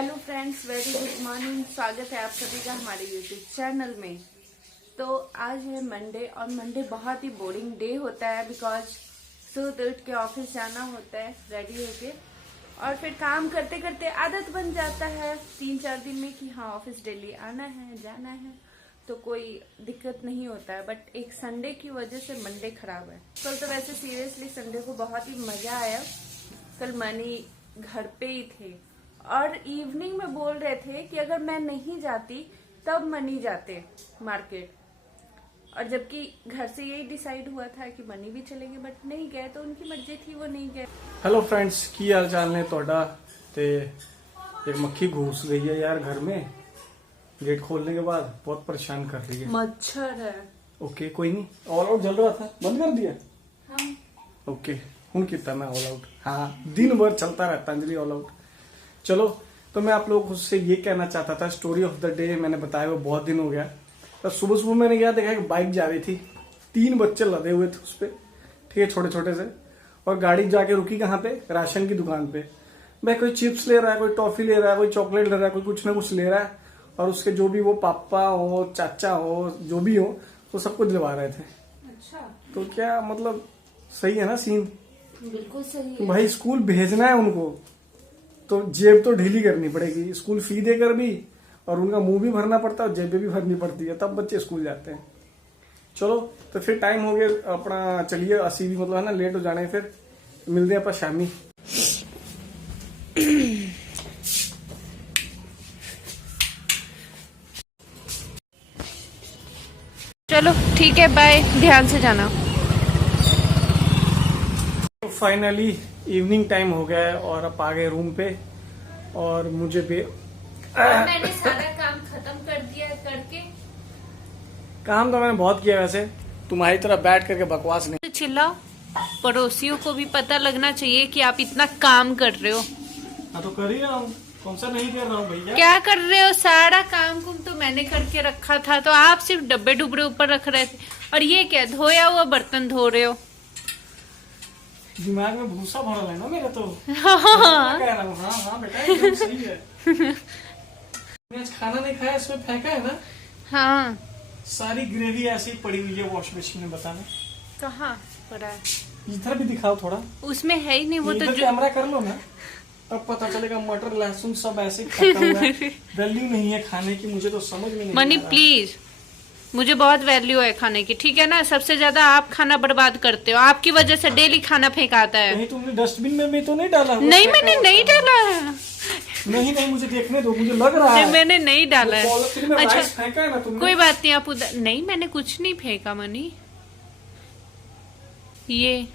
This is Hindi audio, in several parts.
Hello friends, very good morning. स्वागत है आप सभी का हमारे यूट्यूब चैनल में। तो आज है मंडे और मंडे बहुत ही बोरिंग डे होता है बिकॉज सुबह उठ के ऑफिस जाना होता है रेडी होके और फिर काम करते करते आदत बन जाता है 3-4 दिन में कि हाँ ऑफिस डेली आना है जाना है, तो कोई दिक्कत नहीं होता है। बट एक संडे की वजह से मंडे खराब है। कल तो वैसे सीरियसली संडे को बहुत ही मजा आया। कल मनी घर पे ही थे और इवनिंग में बोल रहे थे कि अगर मैं नहीं जाती तब मनी जाते मार्केट, और जबकि घर से यही डिसाइड हुआ था कि मनी भी चलेंगे बट नहीं गए, तो उनकी मर्जी थी, वो नहीं गए। हेलो फ्रेंड्स, की हाल चाल ने ਤੁਹਾਡਾ ਤੇ एक मक्खी घुस गई है यार घर में। गेट खोलने के बाद बहुत परेशान कर रही है। मच्छर है। ओके कोई नहीं, ऑल आउट जल रहा था, बंद कर दिया। हाँ। ओके हूं कितना मैं ऑल आउट, हाँ दिन भर चलता रहता अंजलि ऑल आउट। चलो तो मैं आप लोगों से ये कहना चाहता था, स्टोरी ऑफ द डे मैंने बताया वो बहुत दिन हो गया। तो सुबह सुबह मैंने क्या देखा कि बाइक जा रही थी, 3 बच्चे लदे हुए थे उस पर, ठीक है, छोटे छोटे से, और गाड़ी जाके रुकी कहाँ पे, राशन की दुकान पे। भाई कोई चिप्स ले रहा है, कोई टॉफी ले रहा है, कोई चॉकलेट ले रहा है, कोई कुछ ना कुछ ले रहा है, और उसके जो भी वो पापा हो चाचा हो जो भी हो तो सब कुछ दिलवा रहे थे। अच्छा, तो क्या मतलब सही है ना सीन? बिल्कुल सही तो है। भाई स्कूल भेजना है उनको तो जेब तो ढीली करनी पड़ेगी, स्कूल फी देकर भी, और उनका मुंह भी भरना पड़ता है और जेब भी भरनी पड़ती है, तब बच्चे स्कूल जाते हैं। चलो तो फिर टाइम हो गया अपना, चलिए 80 भी मतलब है ना, लेट हो जाने, फिर मिलते हैं अपन शामी। चलो ठीक है, बाय, ध्यान से जाना। तो फाइनली इवनिंग टाइम हो गया है और अब आ गए रूम पे, और मुझे भी मैंने सारा काम खत्म कर दिया करके। काम तो मैंने बहुत किया, वैसे तुम्हारी तरह बैठ करके बकवास नहीं। चिल्लाओ, पड़ोसियों को भी पता लगना चाहिए कि आप इतना काम कर रहे हो। हाँ तो कर ही रहा हूँ, कौन सा नहीं कर रहा हूँ भैया। क्या कर रहे हो? सारा काम कुम तो मैंने करके रखा था, तो आप सिर्फ डब्बे डुब्बे ऊपर रख रहे थे। और ये क्या, धोया हुआ बर्तन धो रहे हो? दिमाग में भूसा भरा है ना मेरा तो। हाँ कह रहा हूँ, हाँ हाँ बेटा एकदम सही है। आज खाना नहीं खाया, इसमें फेंका है ना। हाँ, सारी ग्रेवी ऐसी पड़ी हुई है वॉश मशीन में, बताना कहाँ पड़ा है? इधर भी दिखाओ थोड़ा। उसमें है ही नहीं वो तो। कैमरा कर लो ना, तब पता चलेगा। मटर लहसुन सब ऐसे खत्म हुआ है। वैल्यू नहीं है खाने की, मुझे तो समझ में नहीं मनी प्लीज, मुझे बहुत वैल्यू है खाने की, ठीक है ना? सबसे ज्यादा आप खाना बर्बाद करते हो, आपकी वजह से डेली खाना फेंकाता है। नहीं तुमने डस्टबिन में भी तो नहीं डाला? नहीं मैंने नहीं डाला है। नहीं नहीं मुझे देखने दो, मुझे लग रहा है मैंने नहीं डाला है। अच्छा फेंका है ना तुमने? कोई बात नहीं, आप उधर नहीं, मैंने कुछ नहीं फेंका मनी। ये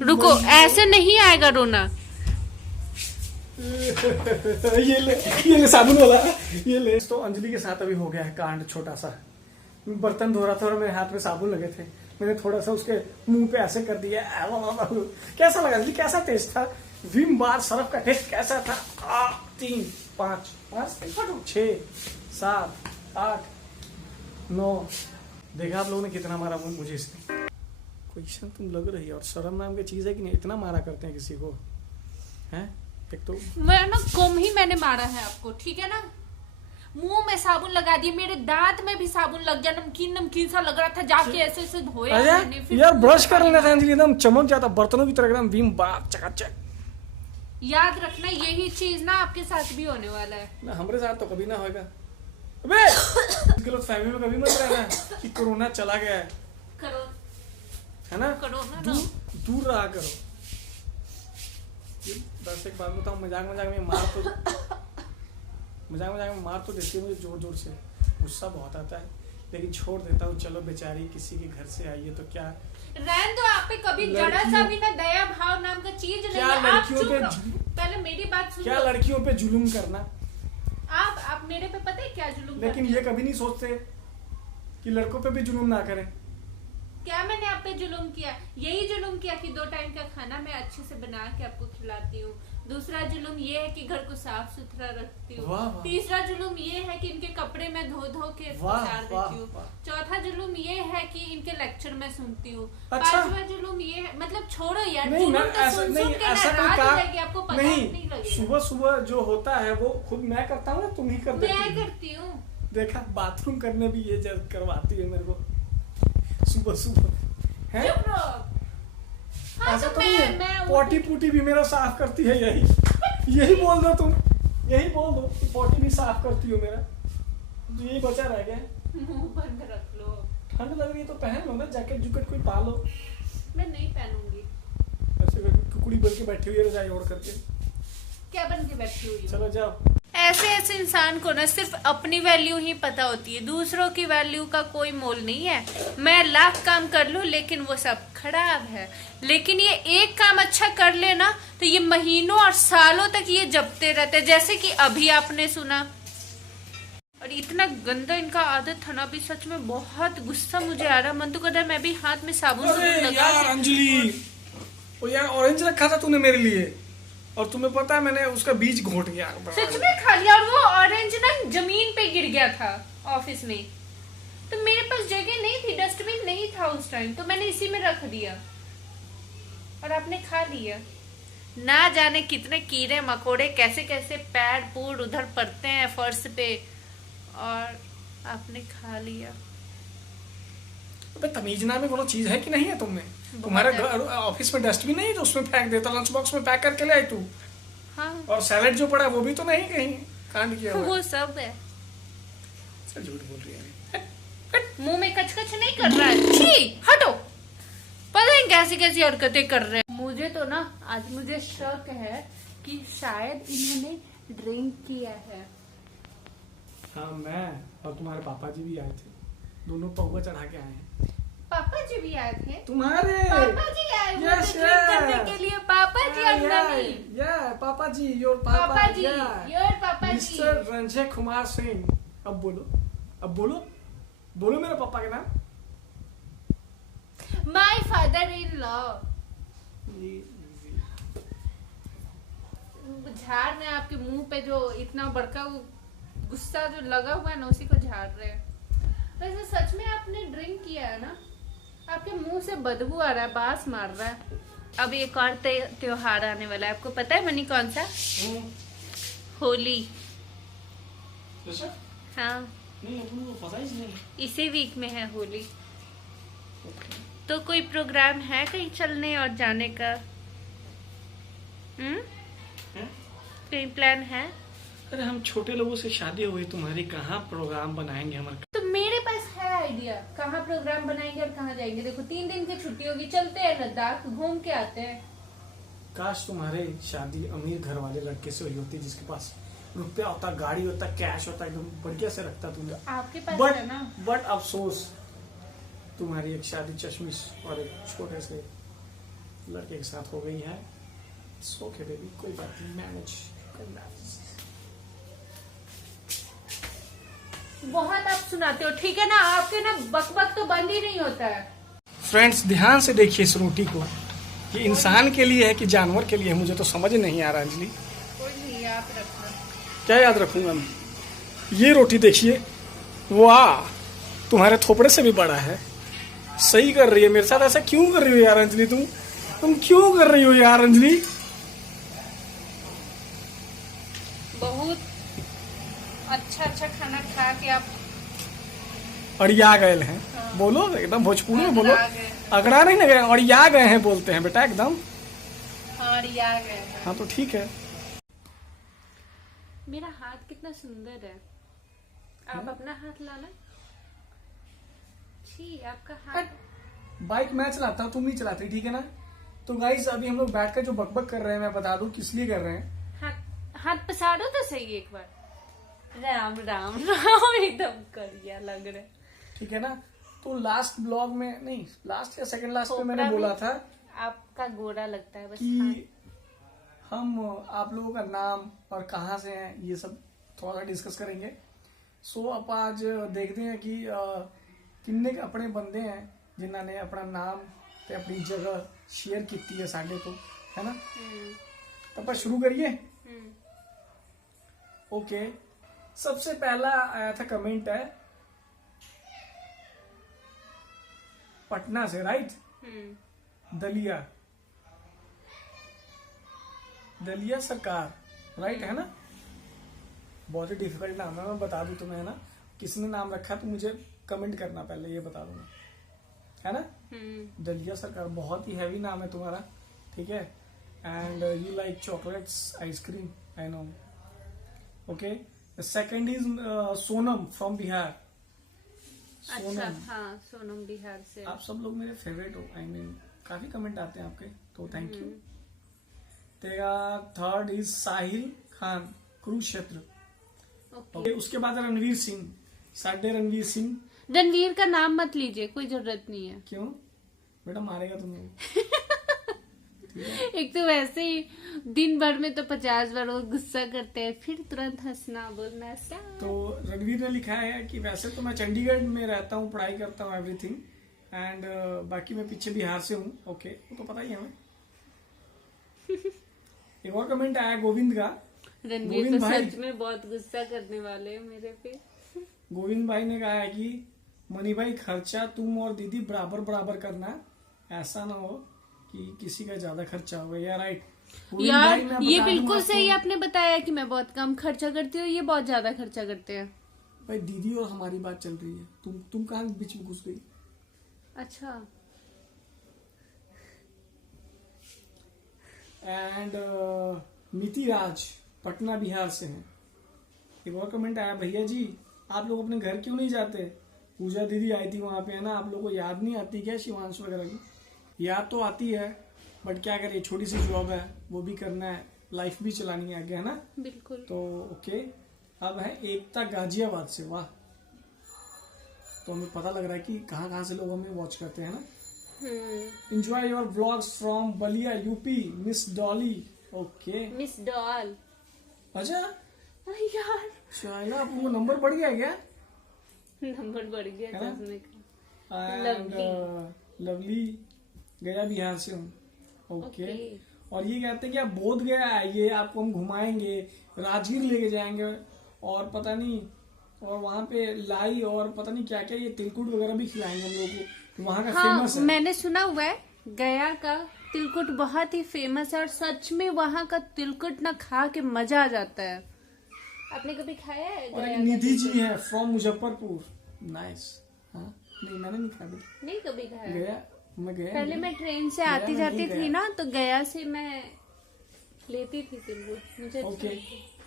रुको, ऐसे नहीं आएगा रोना। ये ले साबुन वाला, ये ले। तो अंजलि के साथ अभी हो गया है कांड छोटा सा। बर्तन धो रहा था और मेरे हाथ में साबुन लगे थे, मैंने थोड़ा सा उसके मुंह पे ऐसे कर दिया। कैसा लगा अंजलि, कैसा टेस्ट था? विम बार सर्फ का टेस्ट कैसा था? 3 5 6 7 8 9 देखा आप लोगों ने कितना मारा मुझे इसने। क्वेश्चन तुम लग रही है, और शर्म नाम की चीज है कि नहीं, इतना मारा करते हैं किसी को, हैं? एक तो मैं ना कम ही मैंने मारा है आपको, ठीक है ना? मुंह में साबुन लगा दिए, मेरे दांत में भी साबुन लग गया, नमकीन नमकीन सा लग रहा था, जाके ऐसे ऐसे धोया मैंने। फिर यार ब्रश कर लेना था अंजलि, एकदम चमक जाता, बर्तनों की तरह एकदम विम बार चकाचक। याद रखना यही चीज ना आपके साथ भी होने वाला है। ना हमारे साथ तो कभी ना होगा। अबे गलत फैमिली में कभी मत रहना कि कोरोना चला गया है, करो है ना? कोरोना दूर रहा करो। बस एक बात बताऊं, मजाक मजाक में मार तो देती है मुझे जोर जोर से, गुस्सा बहुत आता है, लेकिन छोड़ देता हूँ। चलो बेचारी किसी के घर से आई है तो क्या, रहन दो। आप पे कभी जरा सा भी ना दया भाव नाम का चीज नहीं है। आप चुप रहो, पहले मेरी बात सुनो। क्या लड़कियों पे जुलूम करना? आप मेरे पे पता है क्या जुलूम लेकिन ये कभी नहीं सोचते कि लड़कों पे भी जुलूम ना करें। क्या मैंने आप पे जुलूम किया? यही जुलूम किया कि 2 टाइम का खाना मैं अच्छे से बना के आपको खिलाती हूँ, दूसरा जुलूम ये है कि घर को साफ सुथरा रखती हूँ। वाह, वाह। तीसरा जुलूम ये है कि इनके कपड़े में धो धो के वाह, उतार वाह, देती हूँ। वाह। चौथा जुलूम ये है कि इनके लेक्चर में सुनती हूँ। अच्छा। पांचवा जुलूम ये है, मतलब छोड़ो यार, नहीं जुलूम मैं तो ऐसा सुन नहीं, सुन के ना ऐसा कोई रात हो काम जाएगी, आपको पता नहीं नहीं। लगेगा। सुबह सुबह जो होता है वो खुद मैं करता हूँ, तुम ही कर देती मैं हो। करती हूँ। देखा, बाथरूम करने भी ये जब करवाती है मेरे को सुबह सुबह है। चुप रहो। हाँ ऐसा तो तो नहीं है, मैं पोटी पुटी भी मेरा साफ करती है। यही बोल दो तुम, यही बोल दो कि पोटी भी साफ करती हो मेरा। तो यही बचा रह गया। मुंह बंद रख लो। ठंड लग रही है तो पहन लो ना, जैकेट जुकेट कोई पा लो। मैं नहीं पहनूंगी। ऐसे कुकुड़ी बन के बैठी हुई है रजाई ओढ़ करके। क्या बन के बैठी हुई हूँ? चलो जाओ। ऐसे ऐसे इंसान को ना सिर्फ अपनी वैल्यू ही पता होती है, दूसरों की वैल्यू का कोई मोल नहीं है। मैं लाख काम कर लूं लेकिन वो सब खराब है, लेकिन ये एक काम अच्छा कर लेना तो ये महीनों और सालों तक ये जपते रहते हैं, जैसे कि अभी आपने सुना। और इतना गंदा इनका आदत था ना, अभी सच में बहुत गुस्सा मुझे आ रहा, मन तो कर रहा है मैं भी हाथ में साबुन अरे लगा यार के- अंजलि, वो यार ऑरेंज रखा था तूने मेरे लिए, और तुम्हें पता है मैंने उसका बीज घोट गया। सच में खा लिया, और वो ऑरेंज ना जमीन पे गिर गया था ऑफिस में। तो मेरे पास जगह नहीं थी, डस्टबिन नहीं था उस टाइम, तो मैंने इसी में रख दिया और आपने खा लिया। ना जाने कितने कीड़े मकोड़े कैसे कैसे पैर पूर उधर पड़ते हैं फर्श पे, और आपने खा लिया। अबे तमीज नाम में कोनो चीज है कि नहीं है तुम में? तुम्हारे घर ऑफिस में डस्टबिन नहीं है जो उसमें फेंक देता, लंच बॉक्स में पैक करके ले आई तू। हाँ और सैलेड जो पड़ा है वो भी तो नहीं कहीं कांड किया हुआ है। वो सब है। चल झूठ बोल रही है। मुंह में कचकच नहीं कर रहा है, छी हटो। पता नहीं कैसी कैसी हरकतें कर रहे हैं। मुझे तो ना आज मुझे शक है कि शायद इन्होंने ड्रिंक किया है। हाँ मैं और तुम्हारे पापा जी भी आए थे, दोनों पौवा चढ़ा के आए हैं। पापा जी भी आए थे? तुम्हारे पापा जी आए हुए Yes, थे ड्रिंक yes. करने के लिए। पापा जी और मम्मी। पापा जी, योर पापा पापा जी, yeah. योर पापा जी। मिस्टर रंजय कुमार सिंह। अब बोलो, अब बोलो, बोलो मेरे पापा के नाम। My father in law. झाड़ रहे हैं आपके मुंह पे, जो इतना बड़का वो गुस्सा जो लगा हुआ है ना, उसी को झाड़ रहे हैं। वैसे सच में आपने ड्रिंक किया है ना? आपके मुंह से बदबू आ रहा है, बास मार रहा है। अब एक और त्योहार आने वाला है, आपको पता है मनी कौन सा? होली। हाँ नहीं आपको पता ही नहीं। इसी वीक में है होली। तो कोई प्रोग्राम है कहीं चलने और जाने का? कहीं प्लान है? अरे हम छोटे लोगों से शादी हो गई तुम्हारी, कहाँ प्रोग्राम बनाएंगे हमारे। तो मेरे पास है आइडिया, कहाँ प्रोग्राम बनाएंगे और कहाँ जाएंगे। देखो 3 दिन की छुट्टी होगी, चलते हैं लद्दाख, घूम के आते हैं। काश तुम्हारे शादी अमीर घर वाले लड़के से हुई होती, जिसके पास रुपया होता, गाड़ी होता, कैश होता, एकदम बढ़िया से रखता तुमने। आपके पास बट है ना? बट अफसोस तुम्हारी एक शादी चश्मिश और एक छोटे से लड़के के साथ हो गई है। सो के बेबी, कोई बात नहीं, मैनेज करना। बहुत आप सुनाते हो, ठीक है ना? आपके ना बक बक तो बंद ही नहीं होता है। फ्रेंड्स ध्यान से देखिए इस रोटी को, ये इंसान के लिए है कि जानवर के लिए है, मुझे तो समझ नहीं आ रहा अंजलि। कोई नहीं, आप रखना। क्या याद रखूंगा मैं? ये रोटी देखिए, वाह तुम्हारे थोपड़े से भी बड़ा है। सही कर रही है मेरे साथ, ऐसा क्यों कर रही हो यार अंजलि? तुम क्यों कर रही हो यार अंजलि? बहुत अच्छा अच्छा खाना खा के आप अड़िया गए हैं। हाँ। बोलो एकदम भोजपुरी में बोलो। अगड़ा गए। अगड़ा नहीं लगे, अड़िया गए हैं बोलते हैं बेटा एकदम। और आ गए हैं। हाँ तो ठीक है। मेरा हाथ कितना सुंदर है, आप अपना हाथ लाना। छी, आपका हाथ। बाइक मैं चलाता हूँ, तुम ही चलाती, ठीक है ना? तो गाइस अभी हम लोग बैठकर जो बकबक कर रहे हैं, मैं बता दूं किस लिए कर रहे हैं। हाथ पसारो तो सही एक बार। राम राम राम, एकदम करिया लग रहा है। ठीक है ना? तो लास्ट ब्लॉग में नहीं, लास्ट या सेकंड लास्ट में मैंने खोपड़ा बोला में था आपका गोरा लगता है बस। कि हम आप लोगों का नाम और कहाँ से हैं ये सब थोड़ा सा डिस्कस करेंगे। सो आप आज देखते हैं कि किन्ने अपने बंदे हैं जिन्होंने अपना नाम ते अपनी जगह शेयर की है साढ़े को, है ना? ਆਪਾਂ शुरू करिए। ओके, सबसे पहला आया था कमेंट है पटना से, राइट? दलिया सरकार, राइट है ना? बहुत ही डिफिकल्ट नाम है, मैं बता दूं तुम्हें, है ना? किसने नाम रखा तो मुझे कमेंट करना, पहले ये बता दूंगा, है ना? दलिया सरकार, बहुत ही हैवी नाम है तुम्हारा, ठीक है? And you like chocolates, ice cream, I know. Okay, the second is Sonam from Bihar. अच्छा, हाँ, सोनम बिहार से। आप सब लोग मेरे फेवरेट हो, आई मीन काफी कमेंट आते हैं आपके, तो थैंक यू। तेरा third is Sahil Khan, Kurukshetra. Okay, उसके बाद रणवीर सिंह, साडे रणवीर सिंह। रणवीर का नाम मत लीजिए, कोई जरूरत नहीं है। क्यों बेटा, मारेगा तुम्हें। एक तो वैसे ही दिन भर में तो 50 बार वो गुस्सा करते हैं, फिर तुरंत हंसना बोलना स्टार्ट। तो रणवीर ने लिखा है कि वैसे तो मैं चंडीगढ़ में रहता हूँ, पढ़ाई करता हूँ, एवरीथिंग, एंड बाकी मैं पीछे बिहार से हूँ। ओके, वो तो पता ही है हमें। एक और कमेंट आया गोविंद का। रणवीर तो सच में बहुत गुस्सा करने वाले हैं मेरे पे। गोविंद भाई ने कहा है कि मनी भाई खर्चा तुम और दीदी बराबर बराबर करना, ऐसा ना हो कि किसी का ज्यादा खर्चा हो गया। राइट यार, ये बिल्कुल सही आपने बताया कि मैं बहुत कम खर्चा करती हूँ, ये बहुत ज्यादा खर्चा करते हैं। भाई दीदी और हमारी बात चल रही है, तुम कहाँ बीच में घुस गई? अच्छा। एंड नीति राज पटना बिहार से हैं। एक और कमेंट आया, भैया जी आप लोग अपने घर क्यों नहीं जाते? पूजा दीदी आई थी वहां पे, है ना? आप लोगों को याद नहीं आती क्या शिवांश वगैरह की? याद तो आती है, बट क्या करें, छोटी सी जॉब है, वो भी करना है, लाइफ भी चलानी है आगे, है ना? बिल्कुल। तो ओके, अब है एकता गाजियाबाद से। वाह, तो हमें पता लग रहा है कि कहाँ से लोग हमें वॉच करते हैं ना। Enjoy your vlogs from Ballia UP, miss Dolly. Okay, miss doll. अच्छा यार, चाइना, आपको नंबर बढ़ गया क्या? नंबर बढ़ गया कसने का। लवली गया बिहार से हूँ। ओके, और ये कहते हैं कि आप बोध गया आइए, आपको हम घुमाएंगे, राजगीर लेके जाएंगे, और पता नहीं, और वहाँ पे लाई और पता नहीं क्या क्या, ये तिलकुट वगैरह भी खिलाएंगे हम लोगों को, वहाँ का फेमस है। मैंने सुना हुआ है गया का तिलकुट बहुत ही फेमस है, और सच में वहाँ का तिलकुट ना खा के मजा आ जाता है। आपने कभी खाया है? और एक निधि जी है फ्रॉम मुजफ्फरपुर, नाइस। हाँ, नहीं मैंने नहीं खाया, नहीं कभी खाया। गया, मैं गया पहले मैं ट्रेन से आती जाती थी ना, तो गया से मैं लेती थी तिलकुट, मुझे अच्छा okay,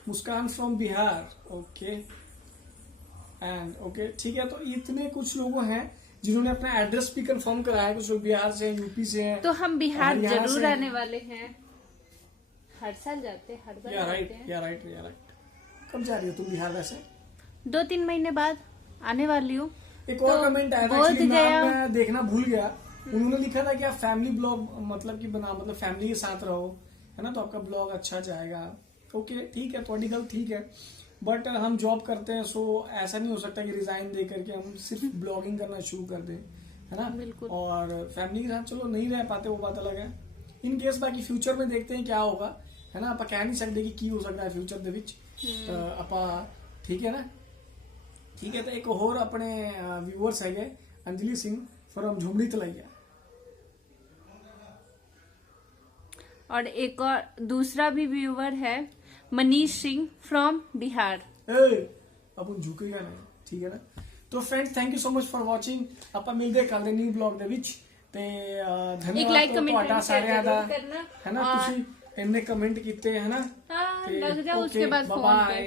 Muskan from Bihar. Okay, and okay, ठीक है। तो इतने कुछ लोग हैं जिन्होंने अपना एड्रेस भी कंफर्म कराया है, कुछ लोग बिहार से हैं, यूपी से हैं। तो हम बिहार जरूर आने वाले हैं, हर साल जाते हैं, हर बार जाते हैं। या राइट। कब जा रही हो तुम बिहार? वैसे 2-3 महीने बाद आने वाली हूँ। एक और कमेंट आया था, एक्चुअली नाम मैं देखना भूल गया। उन्होंने लिखा था कि आप फैमिली ब्लॉग मतलब फैमिली के साथ रहो, है ना, तो आपका ब्लॉग अच्छा जाएगा। ओके, ठीक है, थोड़ी गल ठीक है, बट हम जॉब करते हैं, सो ऐसा नहीं हो सकता कि रिजाइन दे करके हम सिर्फ ब्लॉगिंग करना शुरू कर दें, है ना? बिल्कुल। और फैमिली के साथ चलो नहीं रह पाते, वो बात अलग है। इन केस बाकी फ्यूचर में देखते हैं क्या होगा, है ना? आप कह नहीं सकते कि हो सकता है फ्यूचर ਦੇ ਵਿੱਚ। ਆਪਾਂ ठीक है ना? ठीक है, तो एक और अपने व्यूअर्स है अंजलि सिंह फ्रॉम झुमड़ी तलैया, और एक और दूसरा भी व्यूअर है मनीष सिंह फ्रॉम बिहार। अपन झुकेगा नहीं, ठीक है ना? तो friends, thank you so much for watching. ਆਪਾਂ ਮਿਲਦੇ ਕੱਲ ਦੇ ਨਿਊ ਬਲੌਗ ਦੇ ਵਿੱਚ, ਤੇ ਧੰਨਵਾਦ ਤੁਹਾਡਾ ਸਾਰਿਆਂ ਦਾ, ਹੈ ਨਾ? ਤੁਸੀਂ ਇੰਨੇ ਕਮੈਂਟ ਕੀਤੇ, ਹੈ ਨਾ? हाँ, लग जाओ उसके बाद फोन पे।